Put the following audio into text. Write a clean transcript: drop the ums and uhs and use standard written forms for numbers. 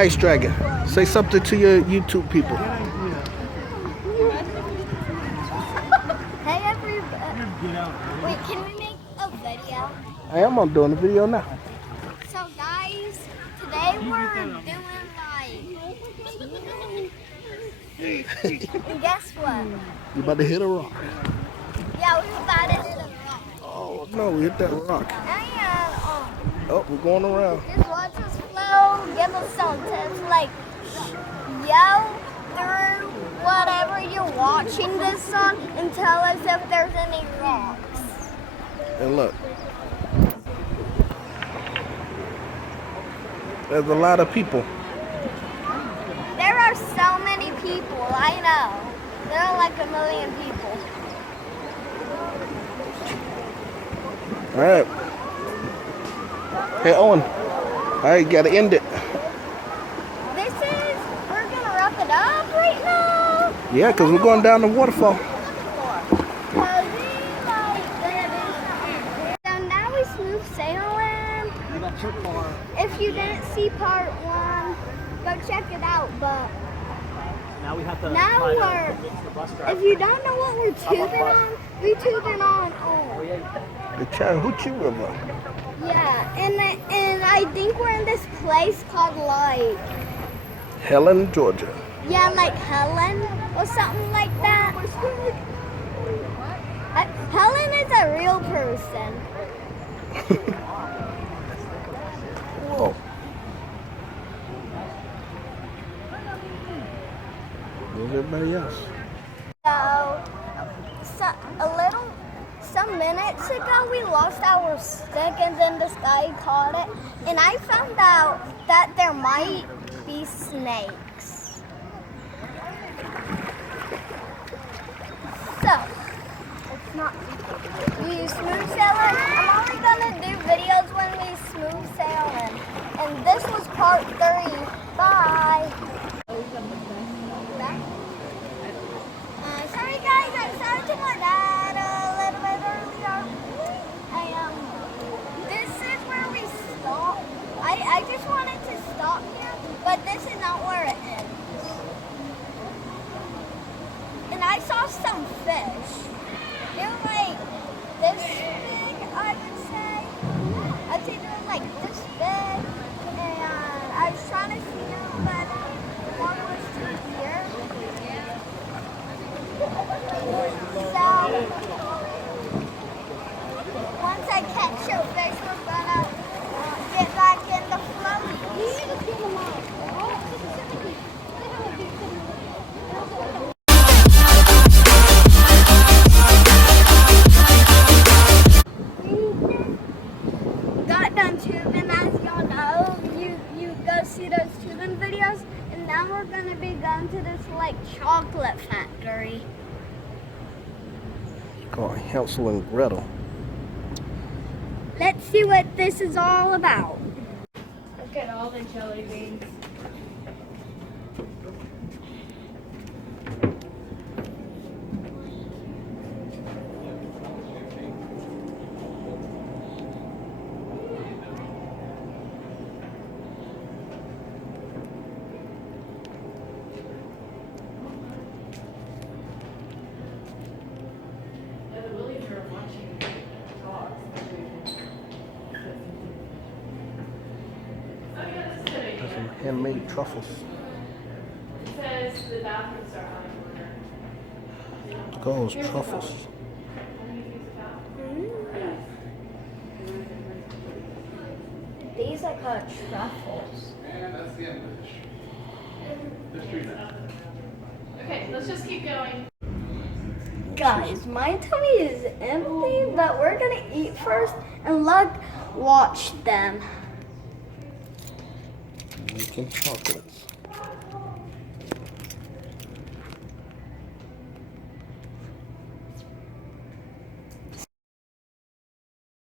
Ice Dragon, say something to your YouTube people. Hey everybody. Wait, can we make a video? I am doing a video now. So guys, today we're doing and guess what? You about to hit a rock. Yeah, we're about to hit a rock. Oh no, we hit that rock. And Oh, we're going around. just watch us flow, give us some tips, like yell through whatever you're watching this on and tell us if there's any rocks. And look. There's a lot of people. There are so many people, I know. There are like 1 million people. All right. Hey, Owen. All right, you got to end it. We're going to wrap it up right now. Yeah, because we're going down the waterfall. So now we smooth sailing. If you didn't see part 1, go check it out. But now we have to if you don't know what we're tubing on The Chattahoochee River. yeah, and I think we're in this place called like Helen, Georgia. yeah, like Helen or something like that. Helen is a real person. Whoa. Where's everybody else? Some minutes ago we lost our stick and then this guy caught it, and I found out that there might be snakes. So it's not we smooth sailing. I'm only gonna do videos when we smooth sailing, and this was part 3. Bye. Sorry guys, I started to my dad a little bit earlier. This is where we stop. I just wanted to stop here, but this is not where it ends. And I saw some fish. They were like this big, I would say. I'd say they were like this big. And I was trying to see them, but one was too here. So, once I catch your fish, we're gonna get back in the floaties. Got done tubing, as y'all know. You go see those tubing videos, and now we're gonna be going to this like chocolate factory. Called Hansel and Gretal. Let's see what this is all about. Look at all the jelly beans. That's some handmade truffles. It says the bathrooms are out of order. Look at all those truffles. These are called truffles. And that's the end of the dish. There's 3 minutes. Okay, let's just keep going. Guys, my tummy is empty, but we're gonna eat first and watch them. Making chocolates.